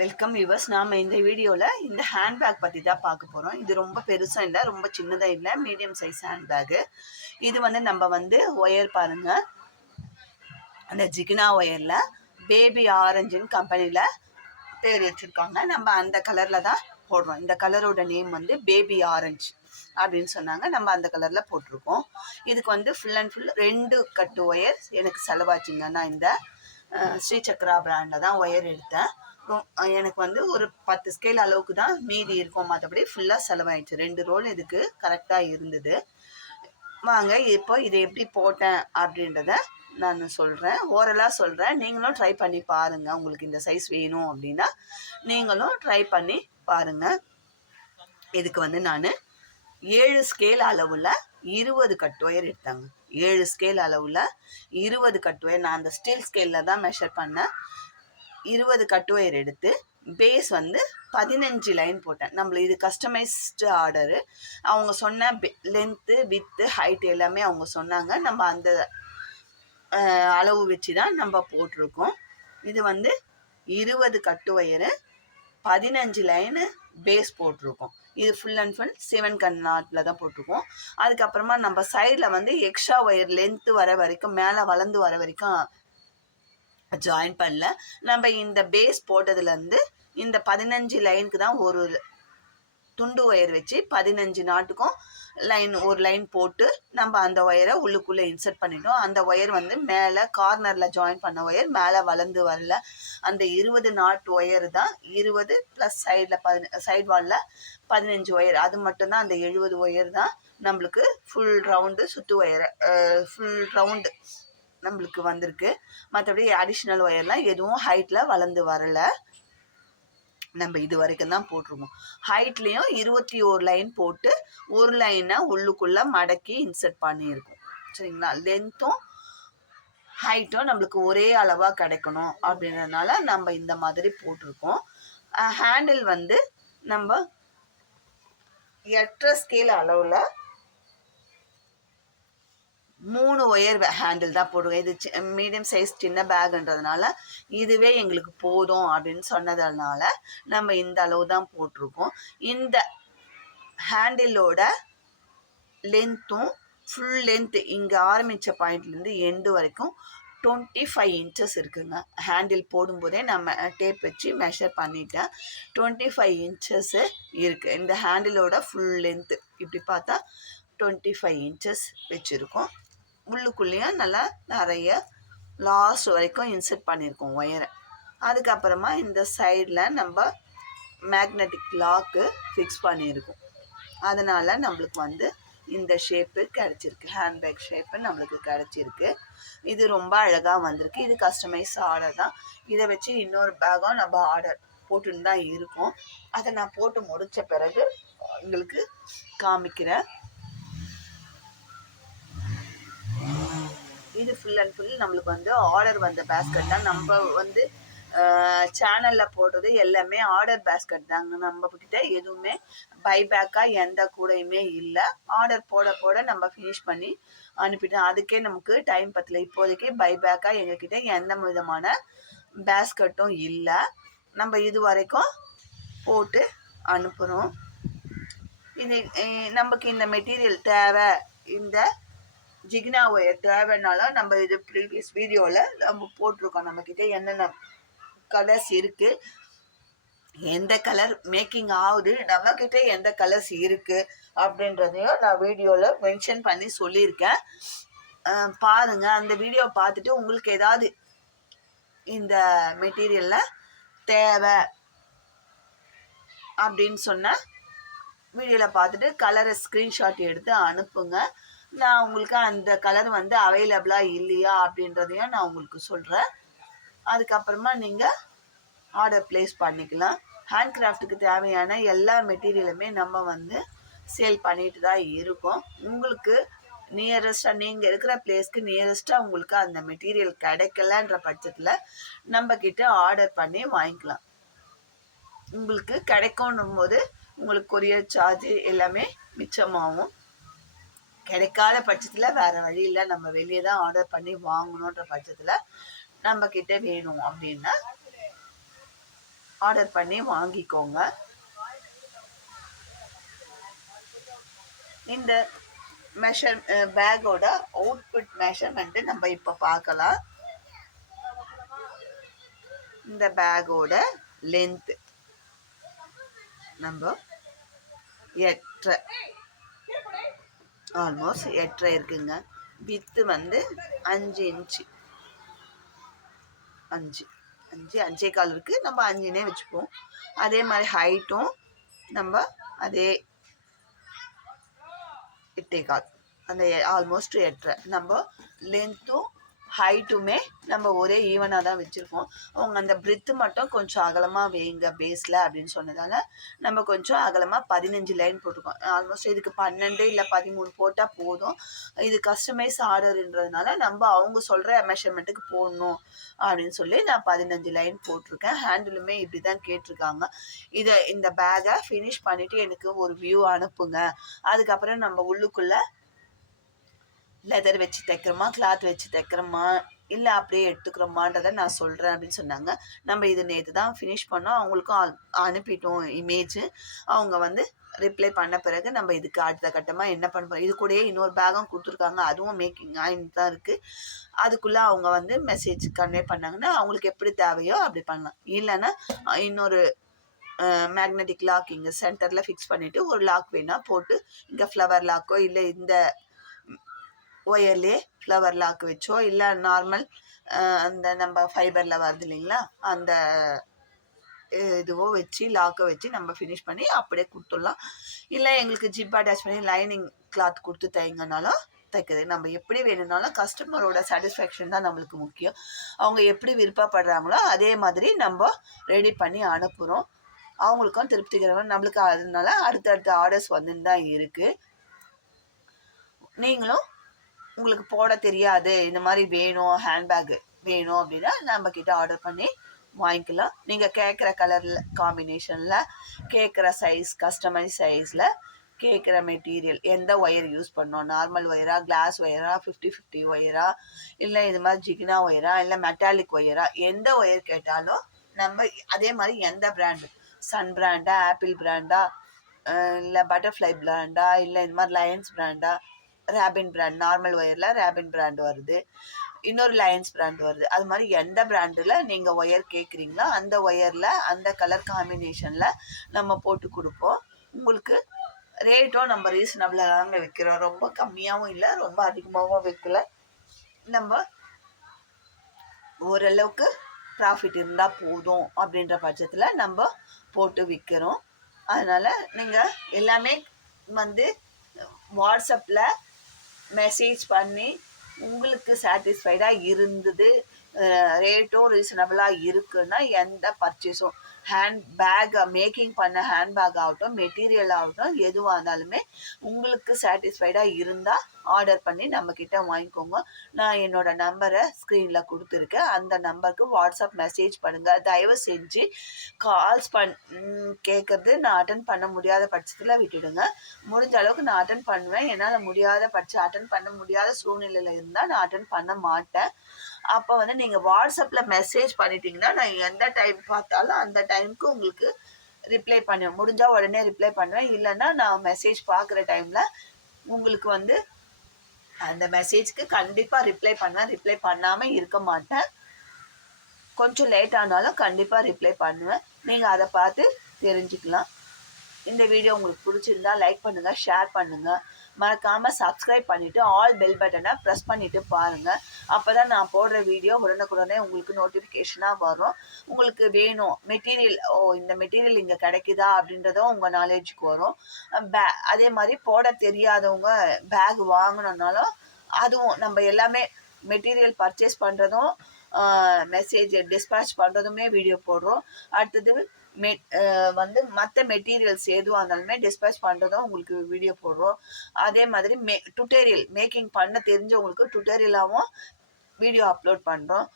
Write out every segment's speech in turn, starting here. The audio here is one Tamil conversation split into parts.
Welcome viewers. நாம் இந்த வீடியோவில் இந்த ஹேண்ட்பேக் பற்றி தான் பார்க்க போகிறோம். இது ரொம்ப பெருசாக இல்லை, ரொம்ப சின்னதாக இல்லை, மீடியம் சைஸ் ஹேண்ட்பேக்கு. இது நம்ம ஒயர் பாருங்கள், அந்த ஜிகினா ஒயரில் பேபி ஆரஞ்சுன்னு கம்பெனியில் பேர் வச்சுருக்காங்க. நம்ம அந்த கலரில் தான் போடுறோம். இந்த கலரோட நேம் பேபி ஆரஞ்சு அப்படின்னு சொன்னாங்க. நம்ம அந்த கலரில் போட்டிருக்கோம். இதுக்கு full and full 2 cut wire எனக்கு செலவாச்சுங்க. நான் இந்த ஸ்ரீசக்ரா பிராண்டில் தான் ஒயர் எடுத்தேன். எனக்கு ஒரு 10 ஸ்கேல் அளவுக்கு தான் மீதி இருக்கும், மற்றபடி ஃபுல்லாக செலவாயிடுச்சு. 2 ரோல் இதுக்கு கரெக்டாக இருந்தது. வாங்க இப்போ இதை எப்படி போட்டேன் அப்படின்றத நான் சொல்கிறேன், ஓரலாக சொல்கிறேன். நீங்களும் ட்ரை பண்ணி பாருங்கள். உங்களுக்கு இந்த சைஸ் வேணும் அப்படின்னா நீங்களும் ட்ரை பண்ணி பாருங்கள். இதுக்கு நான் 7 ஸ்கேல் அளவில் 20 கட் ஒயர் எடுத்தாங்க. 7 ஸ்கேல் அளவில் 20 கட் ஒயர். நான் அந்த ஸ்டீல் ஸ்கேலில் தான் மெஷர் பண்ணேன். 20 கட் ஒயர் எடுத்து பேஸ் 15 லைன் போட்டேன். நம்மள இது கஸ்டமைஸ்டு ஆர்டரு. அவங்க சொன்ன லென்த்து வித்து ஹைட் எல்லாமே அவங்க சொன்னாங்க. நம்ம அந்த அளவு வச்சு தான் நம்ம போட்டிருக்கோம். இது 20 கட்டு ஒயரு 15 லைனு பேஸ் போட்டிருக்கோம். இது ஃபுல் அண்ட் ஃபுல் 7 கன் நாட்டில் தான் போட்டிருக்கோம். அதுக்கப்புறமா நம்ம சைடில் எக்ஸ்ட்ரா ஒயர் லென்த்து வர வரைக்கும், மேலே வளர்ந்து வர வரைக்கும் ஜாயின் பண்ணல. நம்ம இந்த பேஸ் போட்டதுலேருந்து இந்த 15 லைனுக்கு தான் ஒரு துண்டு ஒயர் வச்சு 15 நாட்டுக்கும் ஒரு லைன் போட்டு நம்ம அந்த ஒயரை உள்ளுக்குள்ளே இன்சர்ட் பண்ணிட்டோம். அந்த ஒயர் மேலே கார்னரில் ஜாயின் பண்ண ஒயர் மேலே வளர்ந்து வரல. அந்த 20 நாட் ஒயர் தான் 20 ப்ளஸ் சைடு வாலில் 15 ஒயர். அது மட்டும்தான் அந்த 70 ஒயர் தான் நம்மளுக்கு ஃபுல் ரவுண்டு சுற்று ஒயரை ஃபுல் ரவுண்டு நம்மளுக்கு வந்திருக்கு. மற்றபடி அடிஷ்னல் ஒயர்லாம் எதுவும் ஹைட்டில் வளர்ந்து வரலை. நம்ம இது வரைக்கும் தான் போட்டிருக்கோம். ஹைட்லேயும் 21 லைன் போட்டு ஒரு லைனை உள்ளுக்குள்ளே மடக்கி இன்சர்ட் பண்ணியிருக்கோம். சரிங்களா? லென்த்தும் ஹைட்டும் நம்மளுக்கு ஒரே அளவாக கிடைக்கணும் அப்படின்றதுனால நம்ம இந்த மாதிரி போட்டிருக்கோம். ஹேண்டில் நம்ம 8 ஸ்கேல் அளவில் 3 ஒயர் ஹேண்டில் தான் போடுவோம். இது மீடியம் சைஸ் சின்ன பேக்குன்றதுனால இதுவே எங்களுக்கு போதும் அப்படின்னு சொன்னதுனால நம்ம இந்த அளவு தான் போட்டிருக்கோம். இந்த ஹேண்டிலோட லென்த்தும் ஃபுல் லென்த்து இங்கே ஆரம்பித்த பாயிண்ட்லேருந்து எண்டு வரைக்கும் 25 இன்ச்சஸ் இருக்குங்க. ஹேண்டில் போடும்போதே நம்ம டேப் வச்சு மெஷர் பண்ணிட்டேன். 25 இன்ச்சஸ்ஸு இருக்குது. இந்த ஹேண்டிலோட ஃபுல் லென்த்து இப்படி பார்த்தா 25 இன்ச்சஸ் வச்சுருக்கோம். உள்ளுக்குள்ளேயும் நல்லா நிறைய லாஸ்ட் வரைக்கும் இன்சர்ட் பண்ணியிருக்கோம் ஒயரை. அதுக்கப்புறமா இந்த சைடில் நம்ம மேக்னெட்டிக் லாக்கு ஃபிக்ஸ் பண்ணியிருக்கோம். அதனால் நம்மளுக்கு இந்த ஷேப்பு கிடச்சிருக்கு. ஹேண்ட்பேக் ஷேப்பு நம்மளுக்கு கிடச்சிருக்கு. இது ரொம்ப அழகாக வந்திருக்கு. இது கஸ்டமைஸ் ஆர்டர் தான். இதை வச்சு இன்னொரு பேக்கும் நம்ம ஆர்டர் போட்டுன்னு தான் இருக்கோம். அதை நான் போட்டு முடித்த பிறகு உங்களுக்கு காமிக்கிறேன். இது ஃபுல் அண்ட் ஃபுல் நம்மளுக்கு ஆர்டர் வந்த பேஸ்கெட் தான். நம்ம சேனலில் போடுறது எல்லாமே ஆர்டர் பேஸ்கெட் தாங்க. நம்மக்கிட்ட எதுவுமே பைபேக்காக எந்த கூடையுமே இல்லை. ஆர்டர் போட போட நம்ம ஃபினிஷ் பண்ணி அனுப்பிட்டோம். அதுக்கே நமக்கு டைம் பத்தல. இப்போதைக்கு பைபேக்காக எங்ககிட்ட எந்த விதமான பேஸ்கெட்டும் இல்லை. நம்ம இது வரைக்கும் போட்டு அனுப்புகிறோம். இது நமக்கு இந்த மெட்டீரியல் தேவை, இந்த ஜிகினா ஒயர் தேவைனாலும் நம்ம இது ப்ரீவியஸ் வீடியோவில் நம்ம போட்டிருக்கோம். நம்மக்கிட்ட என்னென்ன கலர்ஸ் இருக்குது, எந்த கலர் மேக்கிங் ஆகுது, நம்மக்கிட்ட எந்த கலர்ஸ் இருக்குது அப்படின்றதையும் நான் வீடியோவில் மென்ஷன் பண்ணி சொல்லியிருக்கேன். பாருங்கள். அந்த வீடியோ பார்த்துட்டு உங்களுக்கு ஏதாவது இந்த மெட்டீரியலில் தேவை அப்படின்னு சொன்னால் வீடியோவில் பார்த்துட்டு கலரை ஸ்க்ரீன்ஷாட் எடுத்து அனுப்புங்க. நான் உங்களுக்கு அந்த கலர் அவைலபிளாக இல்லையா அப்படின்றதையும் நான் உங்களுக்கு சொல்கிறேன். அதுக்கப்புறமா நீங்கள் ஆர்டர் ப்ளேஸ் பண்ணிக்கலாம். ஹேண்ட் கிராஃப்ட்டுக்கு தேவையான எல்லா மெட்டீரியலுமே நம்ம சேல் பண்ணிட்டு தான் இருக்கோம். உங்களுக்கு நியரஸ்ட்டாக, நீங்கள் இருக்கிற பிளேஸ்க்கு நியரஸ்ட்டாக உங்களுக்கு அந்த மெட்டீரியல் கிடைக்கலன்ற பட்சத்தில் நம்மக்கிட்ட ஆர்டர் பண்ணி வாங்கிக்கலாம். உங்களுக்கு கிடைக்கணும் போது உங்களுக்கு கொரியர் சார்ஜ் எல்லாமே மிச்சமாகும். கிடைக்காத பட்சத்தில் வேறு வழி இல்லை, நம்ம வெளியே தான் ஆர்டர் பண்ணி வாங்கணுன்ற பட்சத்தில் நம்மக்கிட்ட வேணும் அப்படின்னா ஆர்டர் பண்ணி வாங்கிக்கோங்க. இந்த பேக்கோட அவுட்புட் மெஷர்மெண்ட்டு நம்ம இப்போ பார்க்கலாம். இந்த பேக்கோட லென்த்து நம்ம 8.5 ஆல்மோஸ்ட் 8.5 இருக்குங்க. வித்து வந்து 5 இன்ச்சு 5.25 இருக்குது. நம்ம 5னே வச்சுப்போம். அதே மாதிரி ஹைட்டும் நம்ம அதே 8.25 அந்த ஆல்மோஸ்ட் 8.5. நம்ம லென்த்தும் ஹைட்டுமே நம்ம ஒரே ஈவனாக தான் வச்சுருக்கோம். அவங்க அந்த பிரித்து மட்டும் கொஞ்சம் அகலமாக வைங்க பேஸில் அப்படின்னு சொன்னதால் நம்ம கொஞ்சம் அகலமாக 15 லைன் போட்டிருக்கோம். ஆல்மோஸ்ட் இதுக்கு 12 இல்லை 13 போட்டால் போதும். இது கஸ்டமைஸ் ஆர்டர்ன்றதுனால நம்ம அவங்க சொல்கிற மெஷர்மெண்ட்டுக்கு போடணும் அப்படின்னு சொல்லி நான் 15 லைன் போட்டிருக்கேன். ஹேண்டிலுமே இப்படி தான் கேட்டிருக்காங்க. இந்த பேக்கை ஃபினிஷ் பண்ணிவிட்டு எனக்கு ஒரு வியூ அனுப்புங்க. அதுக்கப்புறம் நம்ம உள்ளுக்குள்ளே லெதர் வச்சு தைக்கிறோமா, கிளாத் வச்சு தைக்கிறோமா, இல்லை அப்படியே எடுத்துக்கிறோமான்றதை நான் சொல்கிறேன் அப்படின்னு சொன்னாங்க. நம்ம இது நேற்று தான் ஃபினிஷ் பண்ணோம். அவங்களுக்கும் அனுப்பிட்டோம் இமேஜு. அவங்க வந்து ரிப்ளை பண்ண பிறகு நம்ம இதுக்கு அடுத்த கட்டமாக என்ன பண்ணுறோம். இது கூடயே இன்னொரு பேக்கும் கொடுத்துருக்காங்க. அதுவும் மேக்கிங் ஆகிட்டு தான் இருக்குது. அதுக்குள்ளே அவங்க வந்து மெசேஜ் கன்வே பண்ணாங்கன்னா அவங்களுக்கு எப்படி தேவையோ அப்படி பண்ணலாம். இல்லைன்னா இன்னொரு மேக்னெட்டிக் லாக் இங்கே சென்டரில் ஃபிக்ஸ் பண்ணிவிட்டு ஒரு லாக் வேணால் போட்டு இங்கே ஃப்ளவர் லாக்கோ இல்லை இந்த ஒயர்லேயே ஃப்ளவர் லாக் வச்சோ இல்லை நார்மல் அந்த நம்ம ஃபைபரில் வருது இல்லைங்களா அந்த இதுவோ வச்சு லாக்கை வச்சு நம்ம ஃபினிஷ் பண்ணி அப்படியே கொடுத்துடலாம். இல்லை எங்களுக்கு ஜிப் அட்டாச் பண்ணி லைனிங் கிளாத் கொடுத்து தைங்கனாலும் தைக்குது. நம்ம எப்படி வேணும்னாலும் கஸ்டமரோட சாட்டிஸ்ஃபேக்ஷன் தான் நம்மளுக்கு முக்கியம். அவங்க எப்படி விருப்பப்படுறாங்களோ அதே மாதிரி நம்ம ரெடி பண்ணி அனுப்புகிறோம். அவங்களுக்கும் திருப்திகரமாக நம்மளுக்கு. அதனால அடுத்தடுத்த ஆர்டர்ஸ் வந்துன்னு தான் இருக்குது. நீங்களும் உங்களுக்கு போட தெரியாது, இந்த மாதிரி வேணும், ஹேண்ட்பேக் வேணும் அப்படின்னா நம்மக்கிட்ட ஆர்டர் பண்ணி வாங்கிக்கலாம். நீங்கள் கேட்குற கலரில் காம்பினேஷனில், கேட்குற சைஸ், கஸ்டமைஸ் சைஸில், கேட்குற மெட்டீரியல், எந்த ஒயர் யூஸ் பண்ணோம், நார்மல் ஒயரா, கிளாஸ் ஒயரா, 50-50 ஒயரா, இல்லை இது மாதிரி ஜிகினா ஒயரா, இல்லை மெட்டாலிக் ஒயரா, எந்த ஒயர் கேட்டாலும் நம்ம அதே மாதிரி எந்த பிராண்டு, சன் பிராண்டா, ஆப்பிள் பிராண்டா, இல்லை பட்டர்ஃப்ளை பிராண்டா, இல்லை இது மாதிரி லயன்ஸ் பிராண்டா, ரேபின் பிராண்ட், நார்மல் ஒயரில் ரேபின் பிராண்ட் வருது, இன்னொரு லயன்ஸ் பிராண்ட் வருது. அது மாதிரி எந்த பிராண்டில் நீங்கள் ஒயர் கேட்குறீங்களோ அந்த ஒயரில் அந்த கலர் காம்பினேஷனில் நம்ம போட்டு கொடுப்போம். உங்களுக்கு ரேட்டும் நம்ம ரீசனபிளாக தாங்க வைக்கிறோம். ரொம்ப கம்மியாகவும் இல்லை, ரொம்ப அதிகமாகவும் வைக்கல. நம்ம ஓரளவுக்கு ப்ராஃபிட் இருந்தால் போதும் அப்படின்ற பட்சத்தில் நம்ம போட்டு விற்கிறோம். அதனால் நீங்கள் எல்லாமே வந்து வாட்ஸ்அப்பில் மெசேஜ் பண்ணி உங்களுக்கு சாட்டிஸ்ஃபைடாக இருந்தது, ரேட்டும் ரீசனபிளாக இருக்குன்னா எந்த பர்ச்சேஸும் ஹேண்ட்பேக் மேக்கிங் பண்ண ஹேண்ட்பேக் ஆகட்டும், மெட்டீரியல் ஆகட்டும், எதுவாக இருந்தாலுமே உங்களுக்கு சாட்டிஸ்ஃபைடாக இருந்தால் ஆர்டர் பண்ணி நம்மக்கிட்ட வாங்கிக்கோங்க. நான் என்னோடய நம்பரை ஸ்க்ரீனில் கொடுத்துருக்கேன். அந்த நம்பருக்கு வாட்ஸ்அப் மெசேஜ் பண்ணுங்கள். தயவு செஞ்சு கால்ஸ் கேட்குறது நான் அட்டன் பண்ண முடியாத பட்சத்தில் விட்டுடுங்க. முடிஞ்ச அளவுக்கு நான் அட்டன் பண்ணுவேன். என்னால் முடியாத அட்டன் பண்ண முடியாத சூழ்நிலையில் இருந்தால் நான் அட்டன் பண்ண மாட்டேன். அப்போ வந்து நீங்கள் வாட்ஸ்அப்பில் மெசேஜ் பண்ணிட்டீங்கன்னா நான் எந்த டைம் பார்த்தாலும் அந்த டைமுக்கு உங்களுக்கு ரிப்ளை பண்ணுவேன். முடிஞ்சால் உடனே ரிப்ளை பண்ணுவேன். இல்லைன்னா நான் மெசேஜ் பார்க்குற டைமில் உங்களுக்கு வந்து அந்த மெசேஜ்க்கு கண்டிப்பாக ரிப்ளை பண்ணுவேன். ரிப்ளை பண்ணாமல் இருக்க மாட்டேன். கொஞ்சம் லேட் ஆனாலும் கண்டிப்பாக ரிப்ளை பண்ணுவேன். நீங்கள் அதை பார்த்து தெரிஞ்சுக்கலாம். இந்த வீடியோ உங்களுக்கு பிடிச்சிருந்தா லைக் பண்ணுங்கள், ஷேர் பண்ணுங்கள். மறக்காமல் சப்ஸ்கிரைப் பண்ணிவிட்டு ஆல் பெல் பட்டனை ப்ரெஸ் பண்ணிவிட்டு பாருங்கள். அப்போ தான் நான் போடுற வீடியோ உடனுக்குடனே உங்களுக்கு நோட்டிஃபிகேஷனாக வரும். உங்களுக்கு வேணும் மெட்டீரியல், இந்த மெட்டீரியல் இங்கே கிடைக்குதா அப்படின்றதும் உங்கள் நாலேஜுக்கு வரும். அதே மாதிரி போட தெரியாதவங்க பேக் வாங்கணுன்னாலும் அதுவும் நம்ம எல்லாமே மெட்டீரியல் பர்ச்சேஸ் பண்ணுறதும் மெசேஜ் டிஸ்பேச் பண்ணுறதுமே வீடியோ போடுறோம். அடுத்தது வந்து மற்ற மெட்டீரியல்ஸ் எதுவாக இருந்தாலுமே டிஸ்பேச் பண்ணுறதும் உங்களுக்கு வீடியோ போடுறோம். அதே மாதிரி டுட்டோரியல் மேக்கிங் பண்ண தெரிஞ்சவங்களுக்கு டுட்டோரியலாகவும் வீடியோ அப்லோட் பண்ணுறோம்.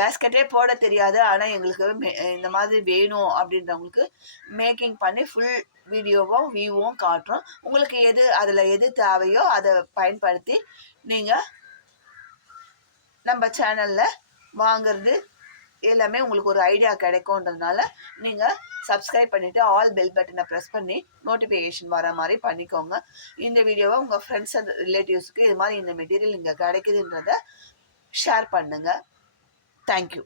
பேஸ்கெட்டே போட தெரியாது ஆனால் எங்களுக்கு இந்த மாதிரி வேணும் அப்படின்றவங்களுக்கு மேக்கிங் பண்ணி ஃபுல் வீடியோவும் வியூவும் காட்டுறோம். உங்களுக்கு அதில் எது தேவையோ அதை பயன்படுத்தி நீங்கள் நம்ம சேனலில் வாங்கிறது எல்லாமே உங்களுக்கு ஒரு ஐடியா கிடைக்கும்ன்றதுனால நீங்கள் சப்ஸ்கிரைப் பண்ணிவிட்டு ஆல் பெல் பட்டனை ப்ரெஸ் பண்ணி நோட்டிஃபிகேஷன் வர மாதிரி பண்ணிக்கோங்க. இந்த வீடியோவை உங்கள் ஃப்ரெண்ட்ஸ் அண்ட் ரிலேட்டிவ்ஸுக்கு இது மாதிரி இந்த மெட்டீரியல் இங்கே கிடைக்குதுன்றத ஷேர் பண்ணுங்கள். தேங்க்யூ.